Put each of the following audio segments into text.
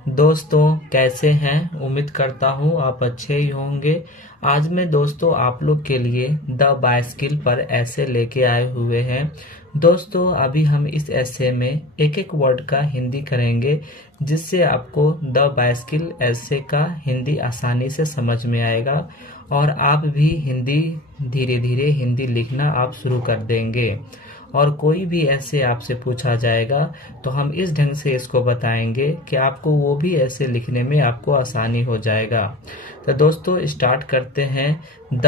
दोस्तों कैसे हैं। उम्मीद करता हूँ आप अच्छे ही होंगे। आज मैं दोस्तों आप लोग के लिए द बाइसिकल पर ऐसे लेके आए हुए हैं। दोस्तों अभी हम इस ऐसे में एक एक वर्ड का हिंदी करेंगे, जिससे आपको द बाइसिकल ऐसे का हिंदी आसानी से समझ में आएगा और आप भी हिंदी धीरे धीरे हिंदी लिखना आप शुरू कर देंगे। और कोई भी ऐसे आपसे पूछा जाएगा तो हम इस ढंग से इसको बताएंगे कि आपको वो भी ऐसे लिखने में आपको आसानी हो जाएगा। तो दोस्तों स्टार्ट करते हैं। The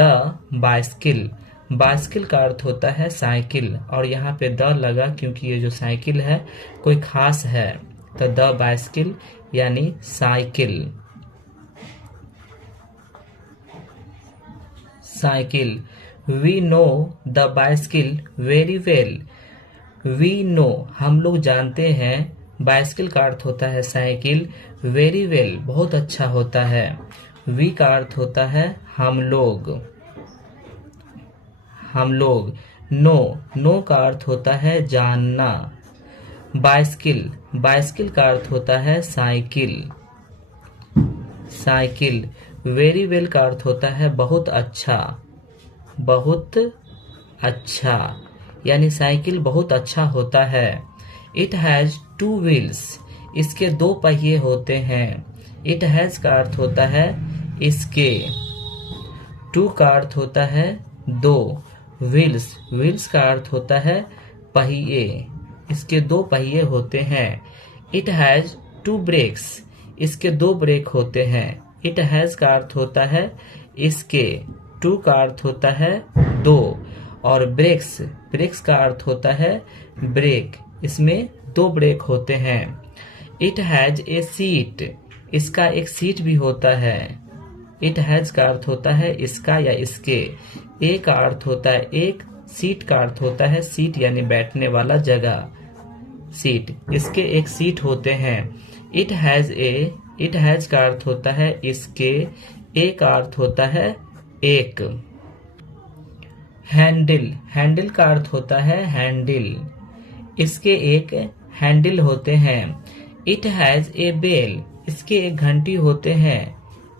bicycle. बाइसिकल का अर्थ होता है साइकिल, और यहाँ पे द लगा क्योंकि ये जो साइकिल है कोई खास है। तो द बाइसिकल यानी cycle. Cycle. We know the bicycle very well. We know हम लोग जानते हैं, बाइसिकल का अर्थ होता है साइकिल, वेरी वेल बहुत अच्छा होता है। वी का अर्थ होता है हम लोग। हम लोग। नो, नो का अर्थ होता है जानना। बाइसिकल, बाइसिकल का अर्थ होता है साइकिल। साइकिल। वेरी वेल का अर्थ होता है बहुत अच्छा। बहुत अच्छा यानी साइकिल बहुत अच्छा होता है। It has two wheels. इसके दो पहिए होते हैं। इट हैज का अर्थ होता है इसके। टू का अर्थ होता है दो। व्हील्स, व्हील्स का अर्थ होता है पहिए। इसके दो पहिए होते हैं। It has two brakes. इसके दो ब्रेक होते हैं। इट हैज का अर्थ होता है इसके। टू का अर्थ होता है दो। और ब्रेक्स, ब्रेक्स का अर्थ होता है ब्रेक। इसमें दो ब्रेक होते हैं। It has A seat. इसका एक सीट भी होता है। इट हैज का अर्थ होता है इसका या इसके। ए का अर्थ होता है एक। सीट का अर्थ होता है सीट यानी बैठने वाला जगह, सीट। इसके एक सीट होते हैं। It has A. It has का अर्थ होता है इसके। ए का अर्थ होता है एक। हैंडल, हैंडल का अर्थ होता है हैंडल। इसके एक हैंडल होते हैं। It has a bell. इसके एक घंटी होते हैं।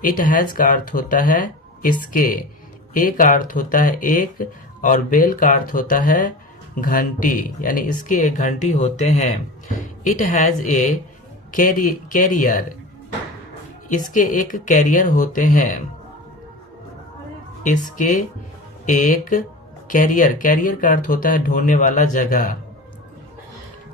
इट हैज का अर्थ होता है इसके। ए का अर्थ होता है एक और बेल का अर्थ होता है घंटी, यानी इसके एक घंटी होते हैं। It has a carrier. इसके एक कैरियर होते हैं। इसके एक कैरियर, कैरियर का अर्थ होता है ढोने वाला जगह,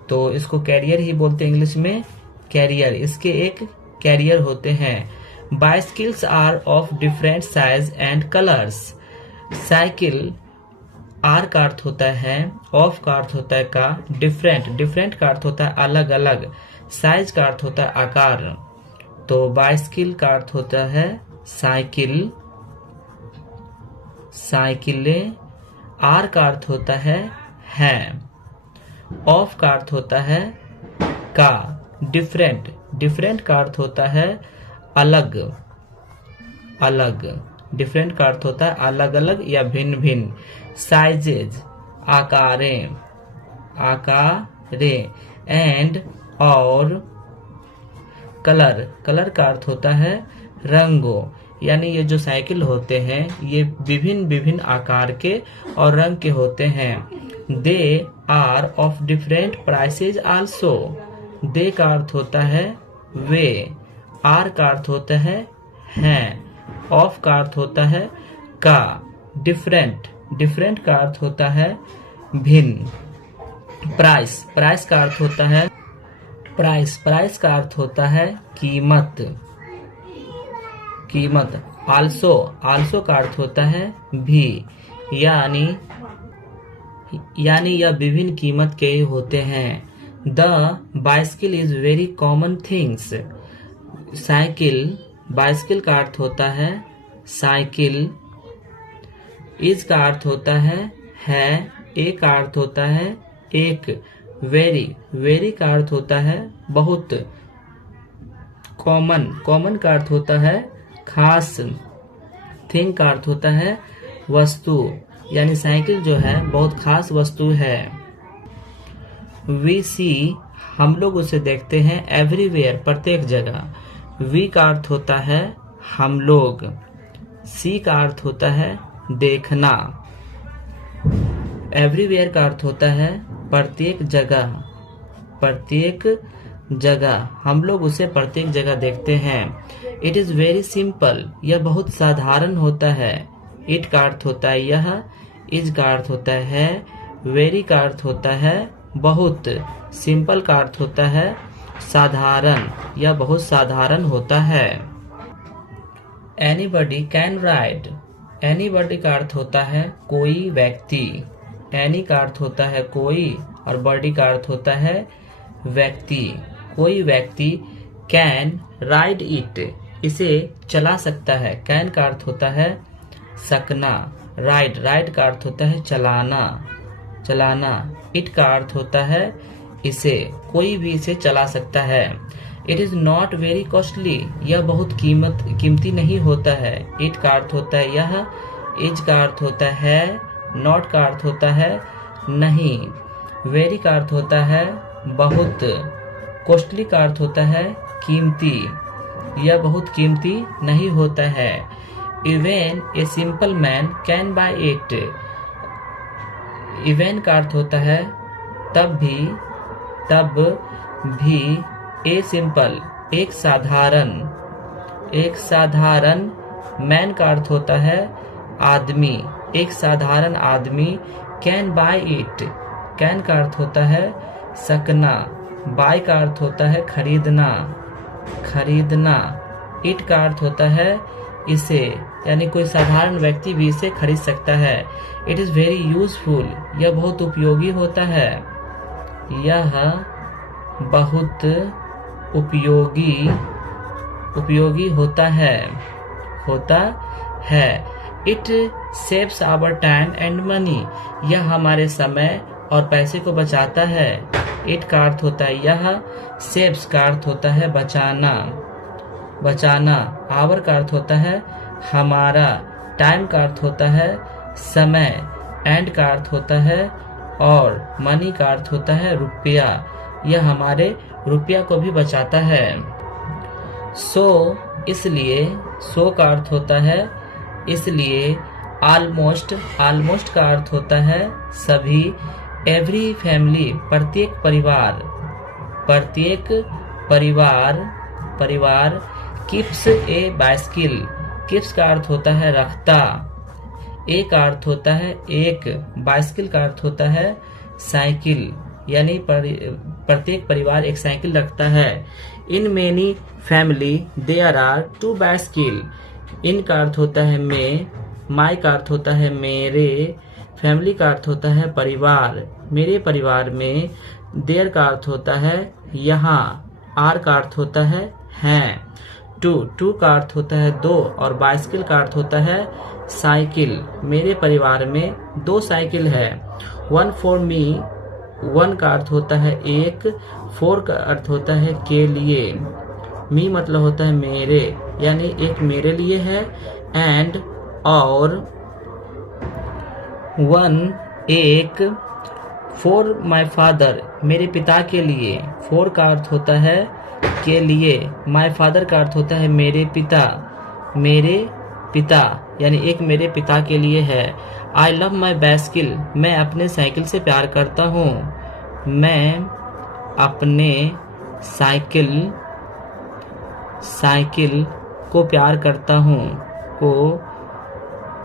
तो इसको कैरियर ही बोलते हैं इंग्लिश में, कैरियर। इसके एक कैरियर होते हैं। Bicycles are of different size and colours. Cycle, are का अर्थ होता है, ऑफ का अर्थ होता है का, डिफरेंट, डिफरेंट का अर्थ होता है अलग अलग, साइज का अर्थ होता है आकार। तो बाइसिकल का अर्थ होता है साइकिल, साइकिलें। आर का अर्थ होता है। ऑफ का अर्थ होता है का। डिफरेंट, डिफरेंट का अर्थ होता है अलग अलग। डिफरेंट का अर्थ होता है अलग अलग या भिन्न भिन्न। साइजेज, आकारें, आकारें। एंड और कलर, कलर का अर्थ होता है रंगों, यानी ये जो साइकिल होते हैं ये विभिन्न विभिन्न आकार के और रंग के होते हैं। They are of different prices also. दे का अर्थ होता है वे। आर का अर्थ होता है हैं। ऑफ का अर्थ होता है का। डिफरेंट, डिफरेंट का अर्थ होता है भिन्न। प्राइस, प्राइस का अर्थ होता है प्राइस, प्राइस का अर्थ होता है कीमत, कीमत। आल्सो, आल्सो का अर्थ होता है भी, यानी यह विभिन्न कीमत के होते हैं। The bicycle is very common things. Cycle, bicycle का अर्थ होता है साइकिल। इज का अर्थ होता है। ए का अर्थ होता है एक। वेरी, वेरी का अर्थ होता है बहुत। कॉमन, कॉमन का अर्थ होता है खास। थिंग का अर्थ होता है वस्तु, यानी साइकिल जो है बहुत खास वस्तु है। वी सी हम लोग उसे देखते हैं एवरीवेयर, प्रत्येक जगह। वी का अर्थ होता है हम लोग। सी का अर्थ होता है देखना। एवरीवेयर का अर्थ होता है प्रत्येक जगह। प्रत्येक जगह, हम लोग उसे प्रत्येक जगह देखते हैं। इट इज़ वेरी सिंपल, यह बहुत साधारण होता है। इट का अर्थ होता है यह। इज का अर्थ होता है वेरी का अर्थ होता है बहुत। सिंपल का अर्थ होता है साधारण, यह बहुत साधारण होता है। Anybody can ride. एनीबडी का अर्थ होता है कोई व्यक्ति। एनी का अर्थ होता है कोई और बॉडी का अर्थ होता है व्यक्ति। कोई व्यक्ति कैन राइड इट, इसे चला सकता है। कैन का अर्थ होता है सकना। राइड, राइड का अर्थ होता है चलाना, चलाना। इट का अर्थ होता है इसे, कोई भी इसे चला सकता है। It is not very costly, यह बहुत कीमती नहीं होता है। इट का अर्थ होता है यह। इज का अर्थ होता है नॉट का अर्थ होता है नहीं। वेरी का अर्थ होता है बहुत। कॉस्टली का अर्थ होता है कीमती, यह बहुत कीमती नहीं होता है। Even a simple man can buy it. Even का अर्थ होता है तब भी। ए सिंपल, एक साधारण। एक साधारण। मैन का अर्थ होता है आदमी। एक साधारण आदमी कैन बाय इट। कैन का अर्थ होता है सकना। बाय का अर्थ होता है खरीदना, खरीदना। इट का अर्थ होता है इसे, यानी कोई साधारण व्यक्ति भी इसे खरीद सकता है। इट इज़ वेरी यूजफुल, यह बहुत उपयोगी होता है। यह बहुत उपयोगी होता है, होता है। It saves our time and money, यह हमारे समय और पैसे को बचाता है। इट का अर्थ होता है यह। सेव्स का अर्थ होता है बचाना, बचाना। आवर का अर्थ होता है हमारा। टाइम का अर्थ होता है समय। एंड का अर्थ होता है और। मनी का अर्थ होता है रुपया, यह हमारे रुपया को भी बचाता है। सो, इसलिए। सो का अर्थ होता है इसलिए। ऑलमोस्ट, ऑलमोस्ट का अर्थ होता है सभी। एवरी फैमिली, प्रत्येक परिवार। प्रत्येक परिवार कीप्स ए बाइसिकल। कीप्स का अर्थ होता है रखता। ए का अर्थ होता है एक। बाइसिकल का अर्थ होता है साइकिल, यानी प्रत्येक परिवार एक साइकिल रखता है। In many family there are 2 bicycle. In का अर्थ होता है मैं। माई का अर्थ होता है मेरे। फैमिली का अर्थ होता है परिवार, मेरे परिवार में। देयर का अर्थ होता है यहाँ। आर का अर्थ होता है हैं। टू का अर्थ होता है 2 और बाइसिकल का अर्थ होता है साइकिल। मेरे परिवार में 2 साइकिल है। 1 फॉर मी, 1 का अर्थ होता है एक। 4 का अर्थ होता है के लिए। मी मतलब होता है मेरे, यानी एक मेरे लिए है। एंड और 1 एक। फॉर माई फादर, मेरे पिता के लिए। 4 का अर्थ होता है के लिए। माई फादर का अर्थ होता है मेरे पिता। मेरे पिता, यानी एक मेरे पिता के लिए है। आई लव माई बाइसिकल, मैं अपने साइकिल से प्यार करता हूँ। मैं अपने साइकिल को प्यार करता हूँ। को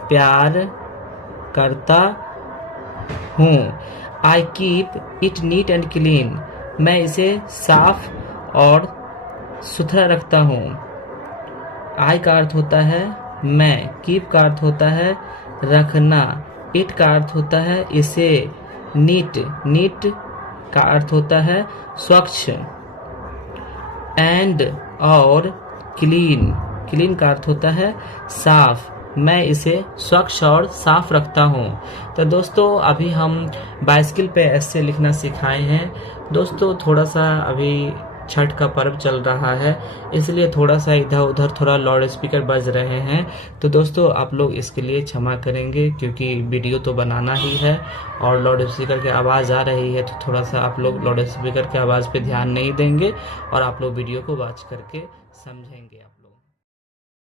प्यार करता हूँ। I keep it neat and clean, मैं इसे साफ और सुथरा रखता हूँ। आई का अर्थ होता है मैं। कीप का अर्थ होता है रखना। इट का अर्थ होता है इसे। नीट का अर्थ होता है स्वच्छ। एंड और क्लीन का अर्थ होता है साफ। मैं इसे स्वच्छ और साफ रखता हूँ। तो दोस्तों अभी हम बाइसिकल पे ऐसे लिखना सिखाए हैं। दोस्तों थोड़ा सा अभी छठ का पर्व चल रहा है, इसलिए थोड़ा सा इधर उधर थोड़ा लाउड स्पीकर बज रहे हैं। तो दोस्तों आप लोग इसके लिए क्षमा करेंगे, क्योंकि वीडियो तो बनाना ही है और लाउड स्पीकर की आवाज़ आ रही है, तो थोड़ा सा आप लोग लाउड स्पीकर की आवाज़ पे ध्यान नहीं देंगे और आप लोग वीडियो को वॉच करके समझेंगे आप लोग।